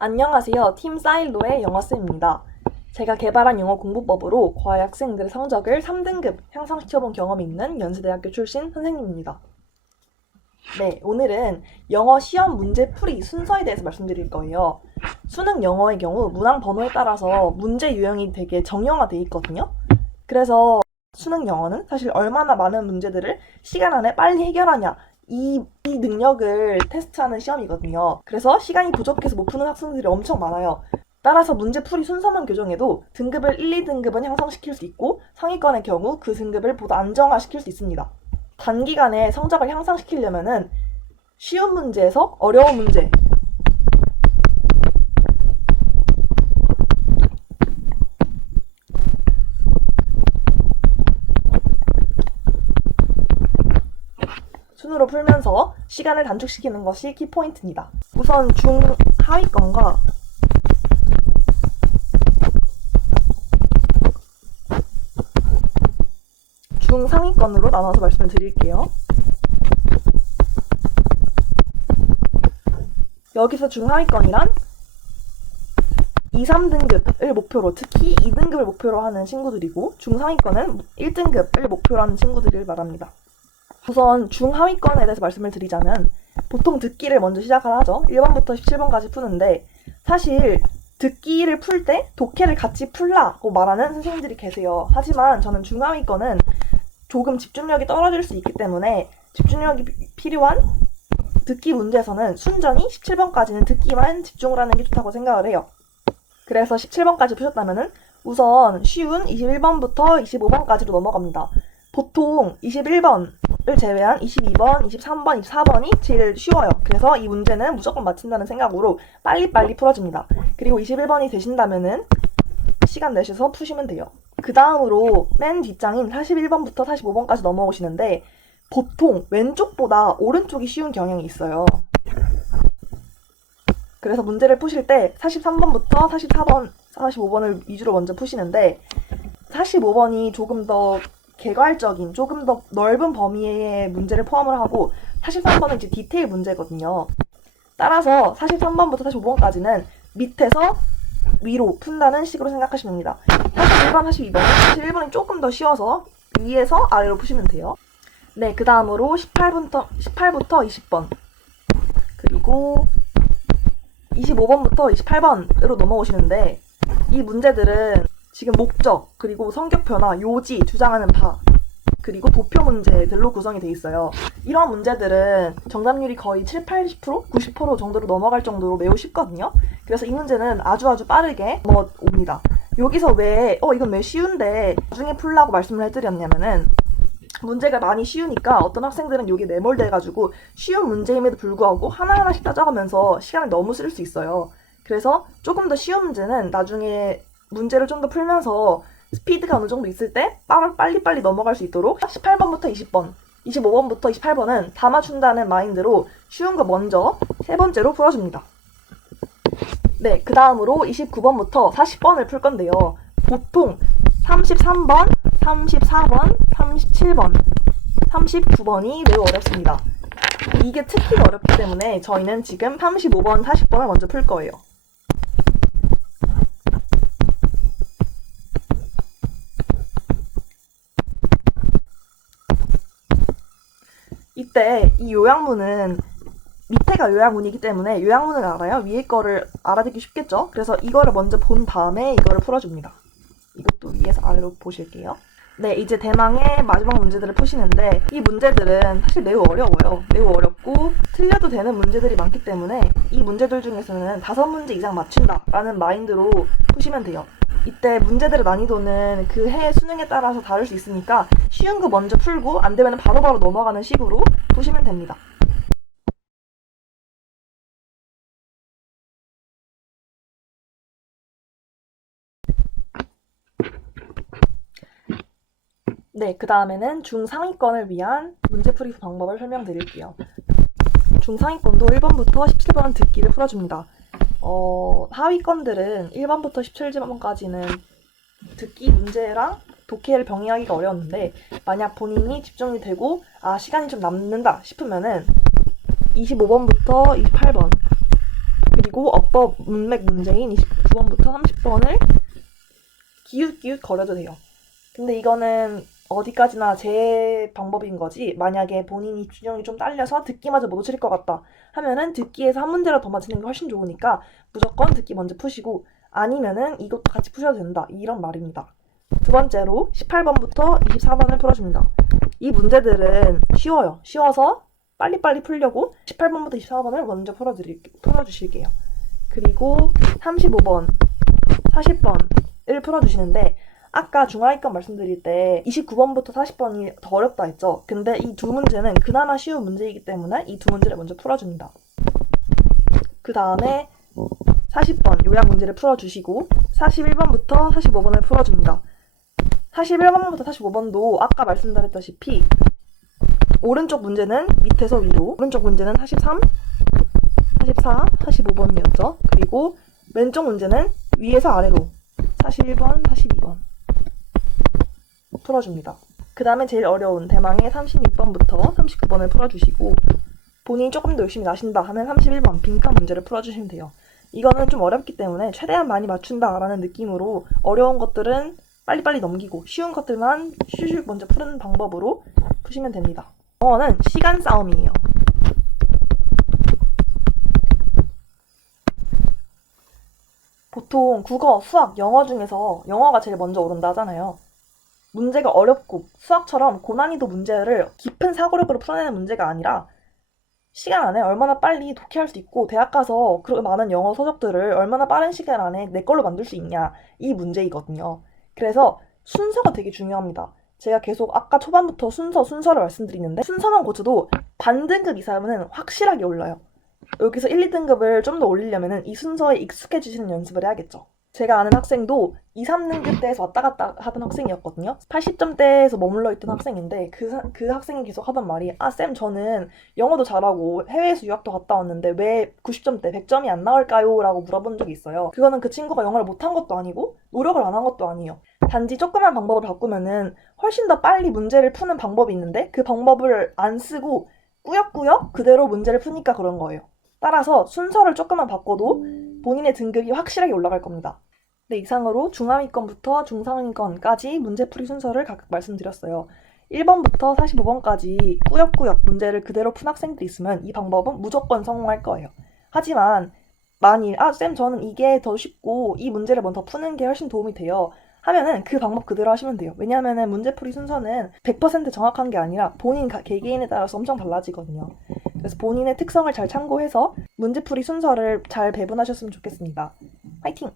안녕하세요. 팀 사일로의 영어쌤입니다. 제가 개발한 영어 공부법으로 과외 학생들의 성적을 3등급 향상시켜본 경험이 있는 연세대학교 출신 선생님입니다. 네, 오늘은 영어 시험 문제 풀이 순서에 대해서 말씀드릴 거예요. 수능 영어의 경우 문항 번호에 따라서 문제 유형이 되게 정형화되어 있거든요. 그래서 수능 영어는 사실 얼마나 많은 문제들을 시간 안에 빨리 해결하냐 이 능력을 테스트하는 시험이거든요. 그래서 시간이 부족해서 못 푸는 학생들이 엄청 많아요. 따라서 문제 풀이 순서만 교정해도 등급을 1, 2등급은 향상시킬 수 있고 상위권의 경우 그 등급을 보다 안정화시킬 수 있습니다. 단기간에 성적을 향상시키려면은 쉬운 문제에서 어려운 문제, 순으로 풀면서 시간을 단축시키는 것이 키포인트입니다. 우선 중하위권과 중상위권으로 나눠서 말씀을 드릴게요. 여기서 중하위권이란 2, 3등급을 목표로, 특히 2등급을 목표로 하는 친구들이고 중상위권은 1등급을 목표로 하는 친구들을 말합니다. 우선 중하위권에 대해서 말씀을 드리자면 보통 듣기를 먼저 시작을 하죠. 1번부터 17번까지 푸는데 사실 듣기를 풀 때 독해를 같이 풀라고 말하는 선생님들이 계세요. 하지만 저는 중하위권은 조금 집중력이 떨어질 수 있기 때문에 집중력이 필요한 듣기 문제에서는 순전히 17번까지는 듣기만 집중을 하는 게 좋다고 생각을 해요. 그래서 17번까지 푸셨다면은 우선 쉬운 21번부터 25번까지로 넘어갑니다. 보통 21번을 제외한 22번, 23번, 24번이 제일 쉬워요. 그래서 이 문제는 무조건 맞춘다는 생각으로 빨리빨리 풀어줍니다. 그리고 21번이 되신다면은 시간 내셔서 푸시면 돼요. 그 다음으로 맨 뒷장인 41번부터 45번까지 넘어오시는데 보통 왼쪽보다 오른쪽이 쉬운 경향이 있어요. 그래서 문제를 푸실 때 43번부터 44번, 45번을 위주로 먼저 푸시는데 45번이 조금 더 개괄적인, 조금 더 넓은 범위의 문제를 포함을 하고 43번은 이제 디테일 문제거든요. 따라서 43번부터 45번까지는 밑에서 위로 푼다는 식으로 생각하시면 됩니다. 41번, 42번, 41번이 조금 더 쉬워서 위에서 아래로 푸시면 돼요. 네, 그 다음으로 18부터 20번 그리고 25번부터 28번으로 넘어오시는데 이 문제들은 지금 목적, 그리고 성격 변화, 요지, 주장하는 바, 그리고 도표 문제들로 구성이 돼 있어요. 이런 문제들은 정답률이 거의 7, 80%, 90% 정도로 넘어갈 정도로 매우 쉽거든요. 그래서 이 문제는 아주 빠르게 넘어옵니다. 여기서 이건 왜 쉬운데 나중에 풀라고 말씀을 해드렸냐면은 문제가 많이 쉬우니까 어떤 학생들은 여기에 매몰돼가지고 쉬운 문제임에도 불구하고 하나하나씩 따져가면서 시간을 너무 쓸 수 있어요. 그래서 조금 더 쉬운 문제는 나중에 문제를 좀 더 풀면서 스피드가 어느 정도 있을 때 빨리빨리 넘어갈 수 있도록 18번부터 20번, 25번부터 28번은 다 맞춘다는 마인드로 쉬운 거 먼저 세 번째로 풀어줍니다. 네, 그 다음으로 29번부터 40번을 풀 건데요. 보통 33번, 34번, 37번, 39번이 매우 어렵습니다. 이게 특히 어렵기 때문에 저희는 지금 35번, 40번을 먼저 풀 거예요. 이때 이 요약문은 밑에가 요약문이기 때문에 요약문을 알아야 위에 거를 알아듣기 쉽겠죠? 그래서 이거를 먼저 본 다음에 이거를 풀어줍니다. 이것도 위에서 아래로 보실게요. 네, 이제 대망의 마지막 문제들을 푸시는데 이 문제들은 사실 매우 어려워요. 매우 어렵고 틀려도 되는 문제들이 많기 때문에 이 문제들 중에서는 5문제 이상 맞춘다라는 마인드로 푸시면 돼요. 이때 문제들의 난이도는 그 해 수능에 따라서 다를 수 있으니까 쉬운 거 먼저 풀고 안 되면 바로바로 넘어가는 식으로 푸시면 됩니다. 네, 그 다음에는 중상위권을 위한 문제풀이 방법을 설명드릴게요. 중상위권도 1번부터 17번 듣기를 풀어줍니다. 하위권들은 1번부터 17번까지는 듣기 문제랑 독해를 병행하기가 어려웠는데 만약 본인이 집중이 되고 시간이 좀 남는다 싶으면은 25번부터 28번 그리고 어법 문맥 문제인 29번부터 30번을 기웃기웃 거려도 돼요. 근데 이거는 어디까지나 제 방법인 거지, 만약에 본인이 집중력이 좀 딸려서 듣기마저 못 오실 것 같다 하면은 듣기에서 한 문제라도 더 맞히는 게 훨씬 좋으니까 무조건 듣기 먼저 푸시고, 아니면은 이것도 같이 푸셔도 된다, 이런 말입니다. 두 번째로 18번부터 24번을 풀어줍니다. 이 문제들은 쉬워서 빨리빨리 풀려고 18번부터 24번을 먼저 풀어주실게요. 그리고 35번, 40번을 풀어주시는데, 아까 중하위권 말씀드릴 때 29번부터 40번이 더 어렵다 했죠. 근데 이 두 문제는 그나마 쉬운 문제이기 때문에 이 두 문제를 먼저 풀어줍니다. 그 다음에 40번 요약 문제를 풀어주시고 41번부터 45번을 풀어줍니다. 41번부터 45번도 아까 말씀드렸다시피 오른쪽 문제는 밑에서 위로, 오른쪽 문제는 43, 44, 45번이었죠. 그리고 왼쪽 문제는 위에서 아래로 41번, 42번 풀어줍니다. 그 다음에 제일 어려운 대망의 36번부터 39번을 풀어주시고, 본인이 조금 더 열심히 나신다 하면 31번 빈칸 문제를 풀어주시면 돼요. 이거는 좀 어렵기 때문에 최대한 많이 맞춘다라는 느낌으로 어려운 것들은 빨리빨리 넘기고 쉬운 것들만 슈슉 먼저 푸는 방법으로 푸시면 됩니다. 영어는 시간 싸움이에요. 보통 국어, 수학, 영어 중에서 영어가 제일 먼저 오른다 하잖아요. 문제가 어렵고 수학처럼 고난이도 문제를 깊은 사고력으로 풀어내는 문제가 아니라 시간 안에 얼마나 빨리 독해할 수 있고 대학 가서 그 많은 영어 서적들을 얼마나 빠른 시간 안에 내 걸로 만들 수 있냐, 이 문제이거든요. 그래서 순서가 되게 중요합니다. 제가 계속 아까 초반부터 순서를 말씀드리는데, 순서만 고쳐도 반등급 이상은 확실하게 올라요. 여기서 1, 2등급을 좀 더 올리려면 이 순서에 익숙해지시는 연습을 해야겠죠. 제가 아는 학생도 2, 3등급 대에서 왔다 갔다 하던 학생이었거든요. 80점대에서 머물러 있던 학생인데 그 학생이 계속 하던 말이, 쌤, 저는 영어도 잘하고 해외에서 유학도 갔다 왔는데 왜 90점대, 100점이 안 나올까요? 라고 물어본 적이 있어요. 그거는 그 친구가 영어를 못한 것도 아니고 노력을 안 한 것도 아니에요. 단지 조그만 방법을 바꾸면은 훨씬 더 빨리 문제를 푸는 방법이 있는데 그 방법을 안 쓰고 꾸역꾸역 그대로 문제를 푸니까 그런 거예요. 따라서 순서를 조금만 바꿔도 본인의 등급이 확실하게 올라갈 겁니다. 네, 이상으로 중하위권부터 중상위권까지 문제풀이 순서를 각각 말씀드렸어요. 1번부터 45번까지 꾸역꾸역 문제를 그대로 푼 학생들이 있으면 이 방법은 무조건 성공할 거예요. 하지만 만일 쌤, 저는 이게 더 쉽고 이 문제를 먼저 푸는 게 훨씬 도움이 돼요 하면은 그 방법 그대로 하시면 돼요. 왜냐하면 문제풀이 순서는 100% 정확한 게 아니라 본인 개개인에 따라서 엄청 달라지거든요. 그래서 본인의 특성을 잘 참고해서 문제풀이 순서를 잘 배분하셨으면 좋겠습니다. 화이팅!